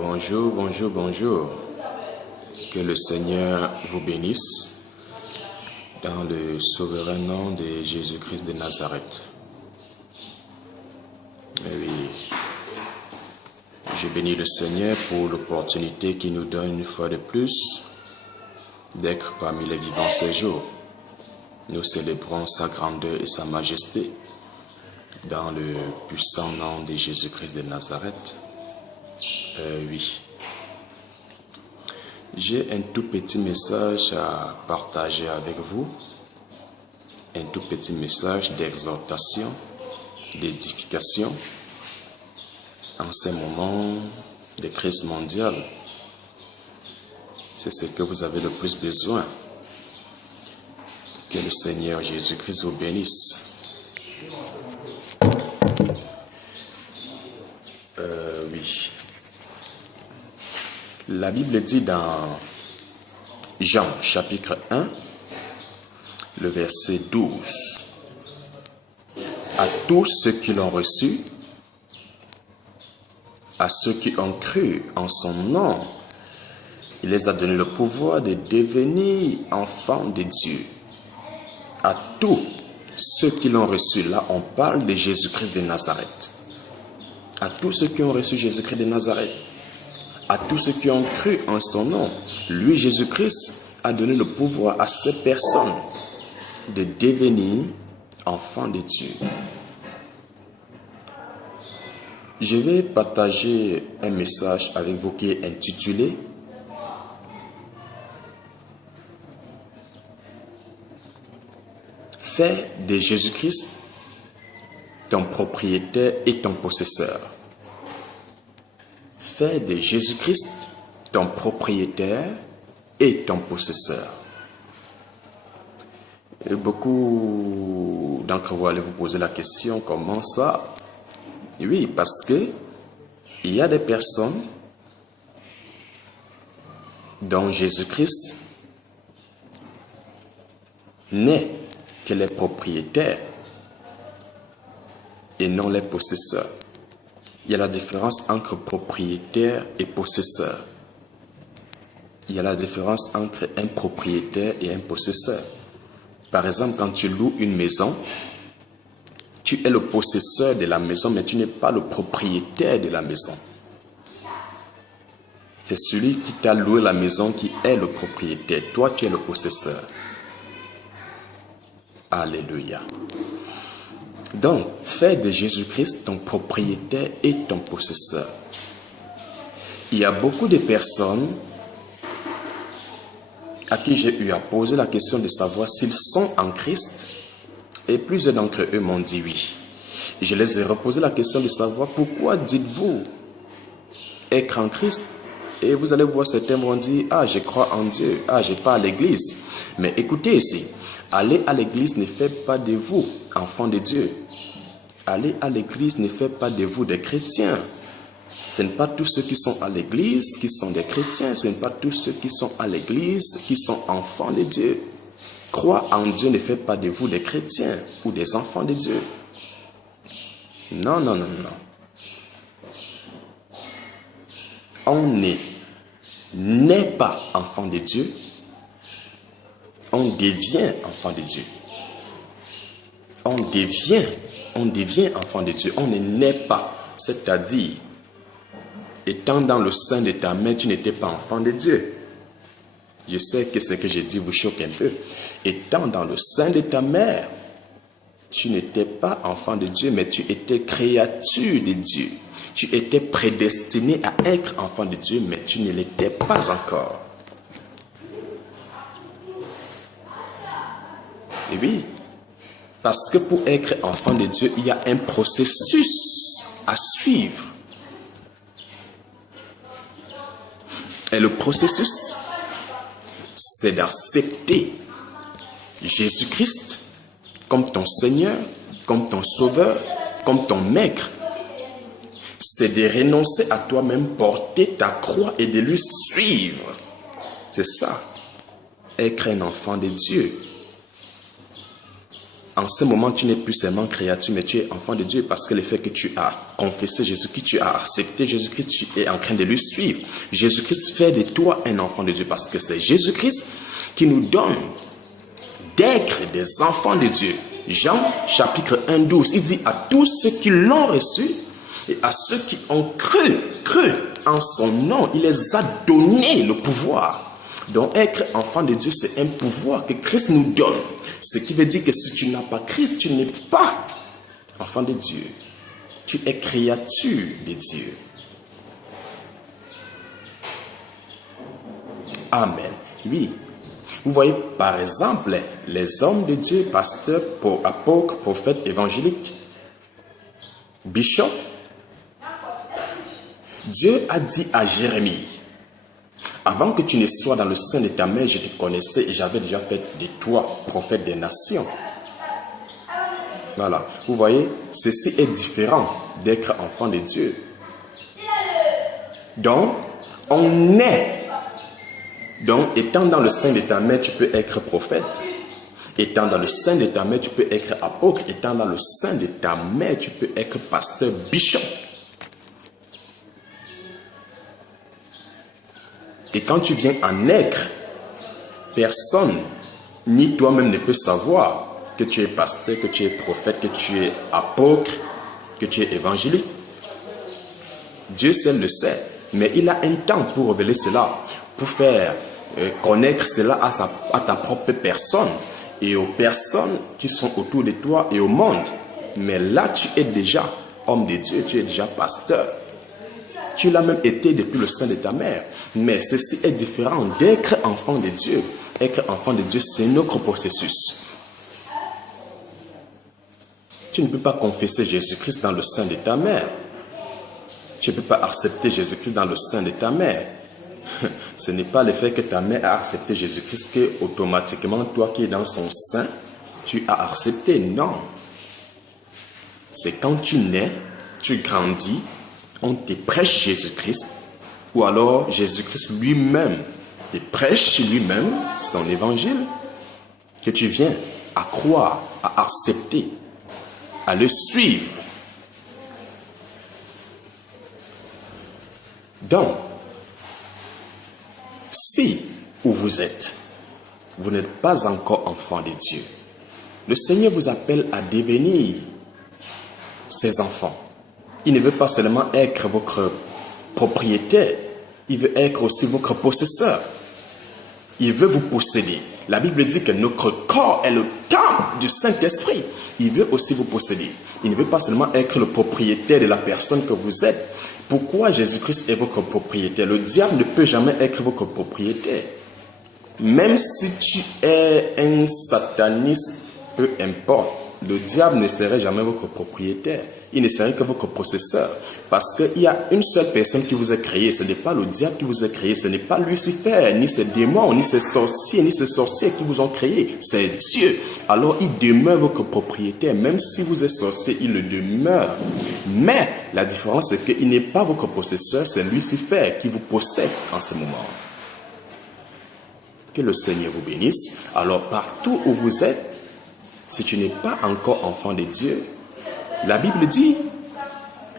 Bonjour, bonjour, bonjour. Que le Seigneur vous bénisse dans le souverain nom de Jésus-Christ de Nazareth. Et oui, je bénis le Seigneur pour l'opportunité qu'il nous donne une fois de plus d'être parmi les vivants ces jours. Nous célébrons sa grandeur et sa majesté dans le puissant nom de Jésus-Christ de Nazareth. Oui. J'ai un tout petit message à partager avec vous. Un tout petit message d'exhortation, d'édification en ces moments de crise mondiale. C'est ce que vous avez le plus besoin. Que le Seigneur Jésus-Christ vous bénisse. Oui. La Bible dit dans Jean chapitre 1, le verset 12, « À tous ceux qui l'ont reçu, à ceux qui ont cru en son nom, il les a donné le pouvoir de devenir enfants de Dieu. » À tous ceux qui l'ont reçu, là on parle de Jésus-Christ de Nazareth. À tous ceux qui ont reçu Jésus-Christ de Nazareth, à tous ceux qui ont cru en son nom, lui, Jésus-Christ, a donné le pouvoir à ces personnes de devenir enfants de Dieu. Je vais partager un message avec vous qui est intitulé « Fais de Jésus-Christ ton propriétaire et ton possesseur. » Fais de Jésus-Christ ton propriétaire et ton possesseur. Et beaucoup d'entre vous allez vous poser la question, comment ça? Oui, parce que il y a des personnes dont Jésus-Christ n'est que les propriétaires et non les possesseurs. Il y a la différence entre propriétaire et possesseur. Il y a la différence entre un propriétaire et un possesseur. Par exemple, quand tu loues une maison, tu es le possesseur de la maison, mais tu n'es pas le propriétaire de la maison. C'est celui qui t'a loué la maison qui est le propriétaire. Toi, tu es le possesseur. Alléluia. Donc, fais de Jésus-Christ ton propriétaire et ton possesseur. Il y a beaucoup de personnes à qui j'ai eu à poser la question de savoir s'ils sont en Christ, et plusieurs d'entre eux m'ont dit oui. Je les ai reposé la question de savoir pourquoi dites-vous être en Christ, et vous allez voir certains vont dire « Ah, je crois en Dieu, ah, je pars à l'église. » Mais écoutez ici, aller à l'église ne fait pas de vous enfants de Dieu. Aller à l'église ne fait pas de vous des chrétiens. Ce n'est pas tous ceux qui sont à l'église qui sont des chrétiens. Ce n'est pas tous ceux qui sont à l'église qui sont enfants de Dieu. Croire en Dieu ne fait pas de vous des chrétiens ou des enfants de Dieu. Non, non, non, non. On n'est pas enfant de Dieu. On devient enfant de Dieu. On devient enfant de Dieu. On ne naît pas. C'est-à-dire, étant dans le sein de ta mère, tu n'étais pas enfant de Dieu. Je sais que ce que je dis vous choque un peu. Étant dans le sein de ta mère, tu n'étais pas enfant de Dieu, mais tu étais créature de Dieu. Tu étais prédestiné à être enfant de Dieu, mais tu ne l'étais pas encore. Et oui, parce que pour être enfant de Dieu, il y a un processus à suivre. Et le processus, c'est d'accepter Jésus-Christ comme ton Seigneur, comme ton Sauveur, comme ton Maître. C'est de renoncer à toi-même, porter ta croix et de lui suivre. C'est ça, être un enfant de Dieu. en ce moment, tu n'es plus seulement créature, mais tu es enfant de Dieu parce que le fait que tu as confessé Jésus-Christ, tu as accepté Jésus-Christ, tu es en train de lui suivre. Jésus-Christ fait de toi un enfant de Dieu parce que c'est Jésus-Christ qui nous donne d'être des enfants de Dieu. Jean chapitre 1, 12, il dit à tous ceux qui l'ont reçu et à ceux qui ont cru en son nom, il les a donné le pouvoir. Donc être enfant de Dieu, c'est un pouvoir que Christ nous donne. Ce qui veut dire que si tu n'as pas Christ, tu n'es pas enfant de Dieu. Tu es créature de Dieu. Amen. Oui. Vous voyez, par exemple, les hommes de Dieu, pasteurs, apôtres, prophètes, évangéliques, bishops. Dieu a dit à Jérémie, avant que tu ne sois dans le sein de ta mère, je te connaissais et j'avais déjà fait de toi prophète des nations. Voilà. Vous voyez, ceci est différent d'être enfant de Dieu. Donc, on est. Donc, étant dans le sein de ta mère, tu peux être prophète. Étant dans le sein de ta mère, tu peux être apôtre. Étant dans le sein de ta mère, tu peux être pasteur, bishop. Et quand tu viens en être, personne, ni toi-même ne peut savoir que tu es pasteur, que tu es prophète, que tu es apôtre, que tu es évangélique. Dieu seul le sait, mais il a un temps pour révéler cela, pour faire connaître cela à ta propre personne et aux personnes qui sont autour de toi et au monde. Mais là, tu es déjà homme de Dieu, tu es déjà pasteur. Tu l'as même été depuis le sein de ta mère. Mais ceci est différent d'être enfant de Dieu. Être enfant de Dieu, c'est notre processus. Tu ne peux pas confesser Jésus-Christ dans le sein de ta mère. Tu ne peux pas accepter Jésus-Christ dans le sein de ta mère. Ce n'est pas le fait que ta mère a accepté Jésus-Christ que automatiquement, toi qui es dans son sein, tu as accepté. Non. C'est quand tu nais, tu grandis, on te prêche Jésus-Christ, ou alors Jésus-Christ lui-même te prêche lui-même son évangile, que tu viens à croire, à accepter, à le suivre. Donc, si où vous êtes, vous n'êtes pas encore enfant de Dieu, le Seigneur vous appelle à devenir ses enfants. Il ne veut pas seulement être votre propriétaire, il veut être aussi votre possesseur. Il veut vous posséder. La Bible dit que notre corps est le temple du Saint-Esprit. Il veut aussi vous posséder. Il ne veut pas seulement être le propriétaire de la personne que vous êtes. Pourquoi Jésus-Christ est votre propriétaire? Le diable ne peut jamais être votre propriétaire. Même si tu es un sataniste, peu importe, le diable ne serait jamais votre propriétaire. Il ne serait que votre possesseur. Parce qu'il y a une seule personne qui vous a créé. Ce n'est pas le diable qui vous a créé. Ce n'est pas Lucifer, ni ses démons, ni ses sorciers, ni ses sorcières qui vous ont créé. C'est Dieu. Alors il demeure votre propriétaire. Même si vous êtes sorcier, il le demeure. Mais la différence, c'est qu'il n'est pas votre possesseur. C'est Lucifer qui vous possède en ce moment. Que le Seigneur vous bénisse. Alors partout où vous êtes, si tu n'es pas encore enfant de Dieu, la Bible dit,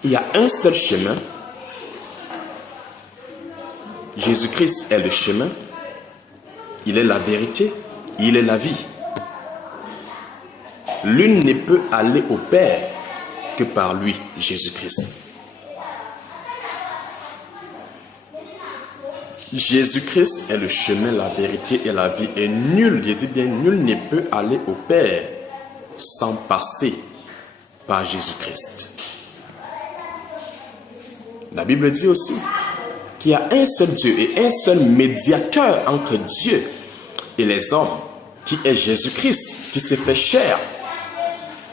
il y a un seul chemin. Jésus-Christ est le chemin. Il est la vérité. Il est la vie. L'une ne peut aller au Père que par lui, Jésus-Christ. Jésus-Christ est le chemin, la vérité et la vie. Et nul, je dis bien, nul ne peut aller au Père sans passer par Jésus-Christ. La Bible dit aussi qu'il y a un seul Dieu et un seul médiateur entre Dieu et les hommes, qui est Jésus-Christ, qui s'est fait chair,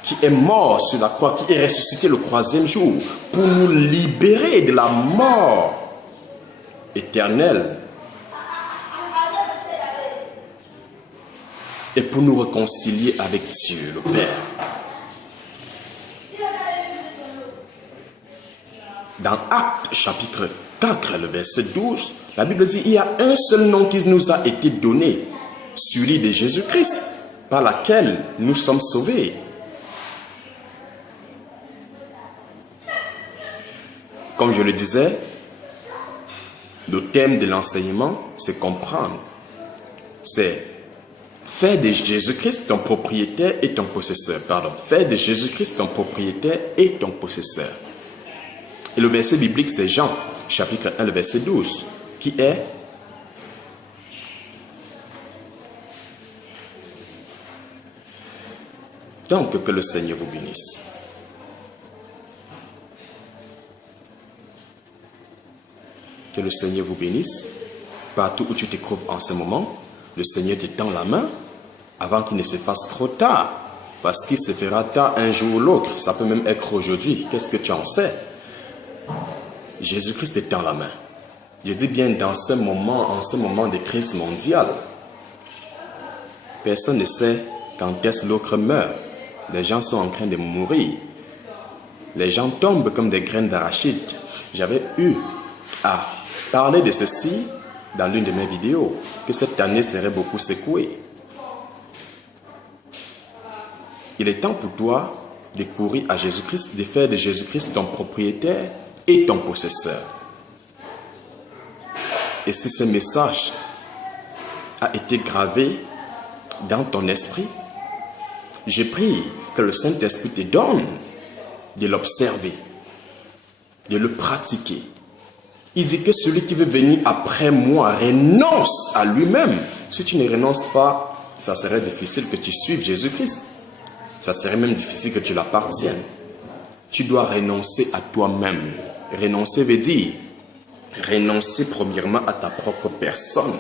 qui est mort sur la croix, qui est ressuscité le 3e jour pour nous libérer de la mort éternelle et pour nous réconcilier avec Dieu, le Père. Dans Actes chapitre 4, le verset 12, la Bible dit, il y a un seul nom qui nous a été donné, celui de Jésus-Christ. par laquelle nous sommes sauvés. Comme je le disais, le thème de l'enseignement, c'est comprendre. C'est faire de Jésus-Christ ton propriétaire et ton possesseur. Pardon. Faire de Jésus-Christ ton propriétaire et ton possesseur. Et le verset biblique, c'est Jean, chapitre 1, le verset 12, qui est: donc que le Seigneur vous bénisse. Que le Seigneur vous bénisse. Partout où tu te trouves en ce moment, le Seigneur te tend la main avant qu'il ne se fasse trop tard. Parce qu'il se fera tard un jour ou l'autre. Ça peut même être aujourd'hui. Qu'est-ce que tu en sais? Jésus-Christ te tend la main. Je dis bien en ce moment de crise mondiale. Personne ne sait quand est-ce l'autre meurt. Les gens sont en train de mourir. Les gens tombent comme des graines d'arachide. J'avais eu à parler de ceci dans l'une de mes vidéos, que cette année serait beaucoup secouée. Il est temps pour toi de courir à Jésus-Christ, de faire de Jésus-Christ ton propriétaire et ton possesseur. Et si ce message a été gravé dans ton esprit, je prie que le Saint-Esprit te donne de l'observer, de le pratiquer. Il dit que celui qui veut venir après moi renonce à lui-même. Si tu ne renonces pas, ça serait difficile que tu suives Jésus-Christ. Ça serait même difficile que tu l'appartiennes. Tu dois renoncer à toi-même. Renoncer veut dire renoncer premièrement à ta propre personne.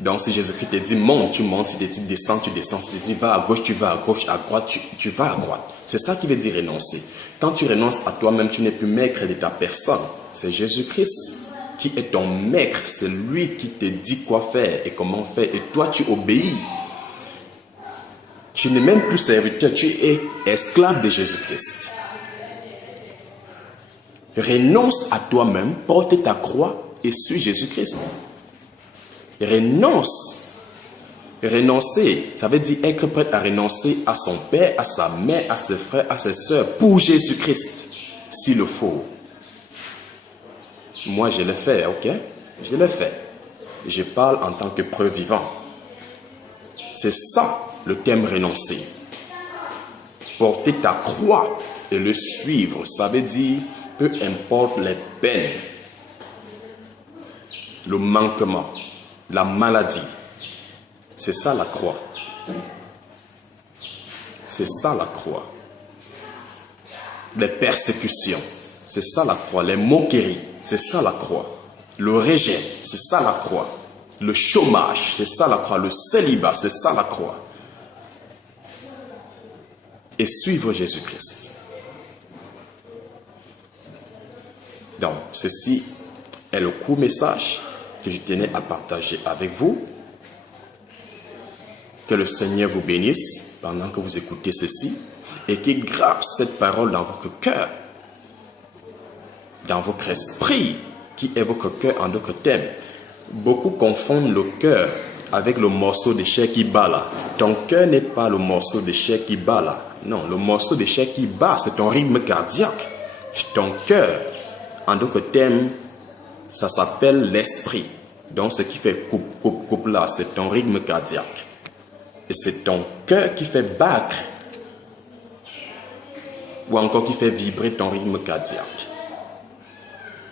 Donc si Jésus-Christ te dit monte, tu montes. S'il te dit descends, tu descends. S'il te dit va à gauche, tu vas à gauche. À droite, tu vas à droite. C'est ça qui veut dire renoncer. Quand tu renonces à toi-même, tu n'es plus maître de ta personne. C'est Jésus-Christ qui est ton maître. C'est lui qui te dit quoi faire et comment faire. Et toi, tu obéis. Tu n'es même plus serviteur, tu es esclave de Jésus-Christ. Renonce à toi-même, porte ta croix et suis Jésus-Christ. Renonce. Renoncer, ça veut dire être prêt à renoncer à son père, à sa mère, à ses frères, à ses soeurs, pour Jésus-Christ, s'il le faut. Moi, je l'ai fait, ok? Je l'ai fait. Je parle en tant que preuve vivante. C'est ça, le thème renoncer. Porter ta croix et le suivre, ça veut dire, peu importe les peines, le manquement, la maladie. C'est ça la croix. C'est ça la croix. Les persécutions, c'est ça la croix. Les moqueries, c'est ça la croix. Le rejet, c'est ça la croix. Le chômage, c'est ça la croix. Le célibat, c'est ça la croix. Et suivre Jésus-Christ. Donc, ceci est le court message que je tenais à partager avec vous. Que le Seigneur vous bénisse pendant que vous écoutez ceci et qu'il grave cette parole dans votre cœur, dans votre esprit, qui est votre cœur en d'autres termes. Beaucoup confondent le cœur avec le morceau de chair qui bat là. Ton cœur n'est pas le morceau de chair qui bat là. Non, le morceau de chair qui bat, c'est ton rythme cardiaque. Ton cœur, en d'autres termes, ça s'appelle l'esprit. Donc, ce qui fait coupe là, c'est ton rythme cardiaque. Et c'est ton cœur qui fait battre ou encore qui fait vibrer ton rythme cardiaque.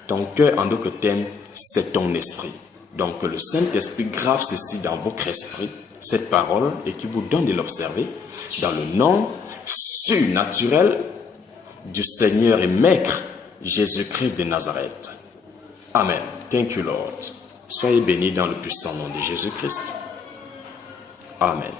Ton cœur, en d'autres termes, c'est ton esprit. Donc, le Saint-Esprit grave ceci dans votre esprit, cette parole, et qui vous donne de l'observer dans le nom surnaturel du Seigneur et Maître Jésus-Christ de Nazareth. Amen. Thank you, Lord. Soyez bénis dans le puissant nom de Jésus-Christ. Amen.